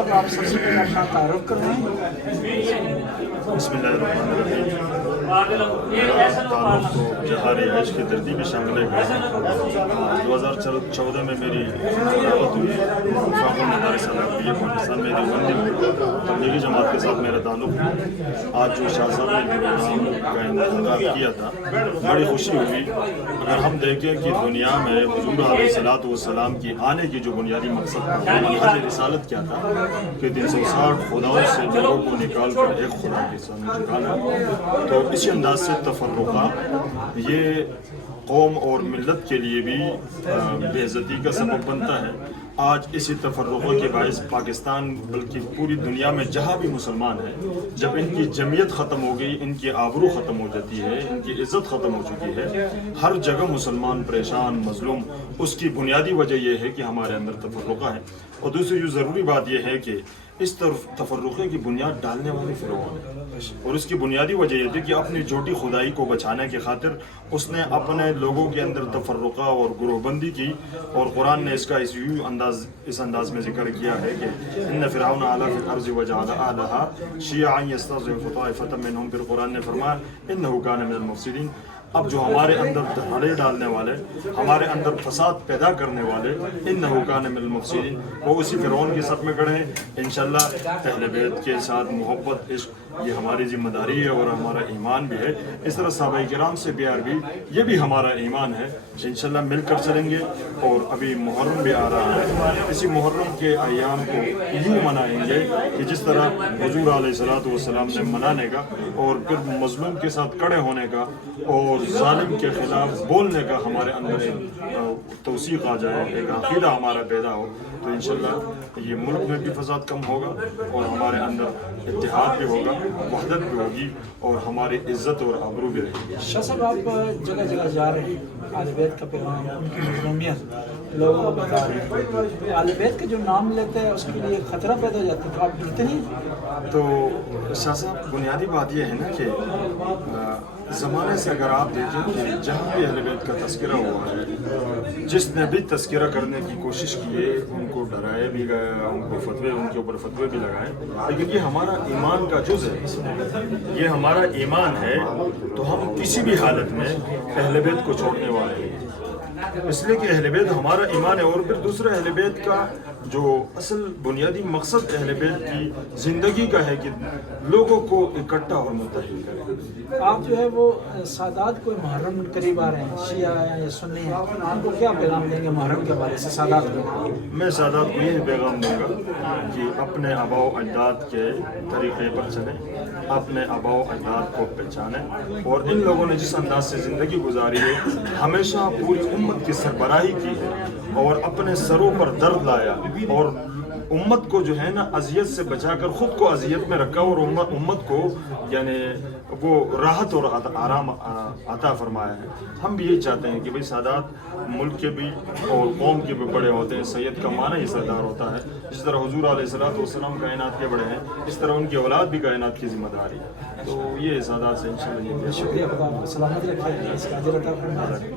آپ سب سے پہلے اپنا تعارف کروائیں۔ بسم اللہ الرحمن الرحیم۔ تعارف تو جہاں رہائش کی ترتیب شامل ہے۔ 2014 میں میری دعوت ہوئی فاقہ مدارس عربیہ پاکستان میں دیوبندی تبلیغی جماعت کے ساتھ میرا تعلق ہے۔ آج جو شاہ صاحب نے پروگرام کا انعقاد کیا تھا بڑی خوشی ہوئی۔ اگر ہم دیکھیں کہ دنیا میں حضور علیہ الصلوۃ والسلام کی آنے کی جو بنیادی مقصد تھا، منہج رسالت کیا تھا کہ 360 خداؤں سے لوگوں کو نکال کر ایک خدا کے سامنے جھکانا، تو اسی انداز سے تفرقہ یہ قوم اور ملت کے لیے بھی بے عزتی کا سبب بنتا ہے۔ آج اسی تفرقوں کے باعث پاکستان بلکہ پوری دنیا میں جہاں بھی مسلمان ہیں، جب ان کی جمعیت ختم ہو گئی، ان کی آبرو ختم ہو جاتی ہے، ان کی عزت ختم ہو چکی ہے، ہر جگہ مسلمان پریشان مظلوم، اس کی بنیادی وجہ یہ ہے کہ ہمارے اندر تفرقہ ہے۔ اور دوسری جو ضروری بات یہ ہے کہ اس طرف تفرقے کی بنیاد ڈالنے والی فرعون ہے، اور اس کی بنیادی وجہ یہ تھی کہ اپنی جھوٹی خدائی کو بچانے کی خاطر اس نے اپنے لوگوں کے اندر تفرقہ اور گروہ بندی کی، اور قرآن نے اس کا اس انداز میں ذکر کیا ہے کہ ان فرعون علا فی الارض وجعل اہلها شیعا یستضعف طائفۃ منهم، پھر قرآن نے فرمایا انہ کان من المفسدین۔ اب جو ہمارے اندر دھڑے ڈالنے والے، ہمارے اندر فساد پیدا کرنے والے، انہ کان من المفسدین، وہ اسی فرعون کے ساتھ میں کھڑے ہیں۔ انشاءاللہ اہل بیت کے ساتھ محبت عشق یہ ہماری ذمہ داری ہے اور ہمارا ایمان بھی ہے۔ اس طرح صحابہ کرام سے پیار بھی یہ بھی ہمارا ایمان ہے۔ انشاءاللہ مل کر چلیں گے۔ اور ابھی محرم بھی آ رہا ہے، اسی محرم کے ایام کو یوں منائیں گے کہ جس طرح حضور علیہ الصلوۃ والسلام نے منانے کا، اور پھر مظلوم کے ساتھ کھڑے ہونے کا اور ظالم کے خلاف بولنے کا ہمارے اندر ایک توثیق آ جائے، ایک عقیدہ ہمارا پیدا ہو، تو انشاءاللہ یہ ملک میں بھی فساد کم ہوگا اور ہمارے اندر اتحاد بھی ہوگا، وحدت بھی ہوگی، اور ہماری عزت اور آبرو بھی رہے گی۔ شاہ صاحب آپ جگہ جگہ جا رہے ہیں، اہل بیت کا پیغام، ان کی مظلومیت لوگوں کو بتا رہے ہیں، اہل بیت کے جو نام لیتے ہیں اس کے لیے خطرہ پیدا ہو جاتا ہے، تو آپ کتنی تو شاہ صاحب بنیادی بات یہ ہے نا کہ زمانے سے اگر آپ دیکھیں کہ جہاں بھی اہل بیت کا تذکرہ ہوا ہے، جس نے بھی تذکرہ کرنے کی کوشش کی ہے ان کو ڈرائے بھی گیا، ان کو فتوے، ان کے اوپر فتوے بھی لگائے، لیکن یہ ہمارا ایمان کا جز ہے، یہ ہمارا ایمان ہے، تو ہم کسی بھی حالت میں اہل بیت کو چھوڑنے والے ہیں، اس لیے کہ اہل بیت ہمارا ایمان ہے۔ اور پھر دوسرا اہل بیت کا جو اصل بنیادی مقصد اہل بیت کی زندگی کا ہے کہ لوگوں کو اکٹھا اور متحد کرے۔ آپ جو ہے وہ سادات کو محرم قریب آ رہے ہیں، شیعہ ہیں یا سنی ہیں، ان کو کیا پیغام دیں گے محرم کے بارے سے سادات کو؟ میں سادات کو یہ پیغام دوں گا کہ اپنے آباء و اجداد کے طریقے پر چلیں، اپنے آباء و اجداد کو پہچانیں، اور ان لوگوں نے جس انداز سے زندگی گزاری ہے، ہمیشہ پوری امت کی سربراہی کی ہے اور اپنے سروں پر درد لایا، اور امت کو جو ہے نا اذیت سے بچا کر خود کو اذیت میں رکھا، اور امت کو یعنی وہ راحت اور آرام عطا فرمایا ہے۔ ہم بھی یہی چاہتے ہیں کہ بھئی سادات ملک کے بھی اور قوم کے بھی بڑے ہوتے ہیں، سید کا معنی ہی سردار ہوتا ہے، جس طرح حضور علیہ الصلوۃ والسلام کائنات کے بڑے ہیں، اس طرح ان کی اولاد بھی کائنات کی ذمہ داری ہے۔ تو یہ سادات سے انشاءاللہ شکریہ، خدا آپ کو سلامت رکھے، اس کا اجر عطا فرمائے۔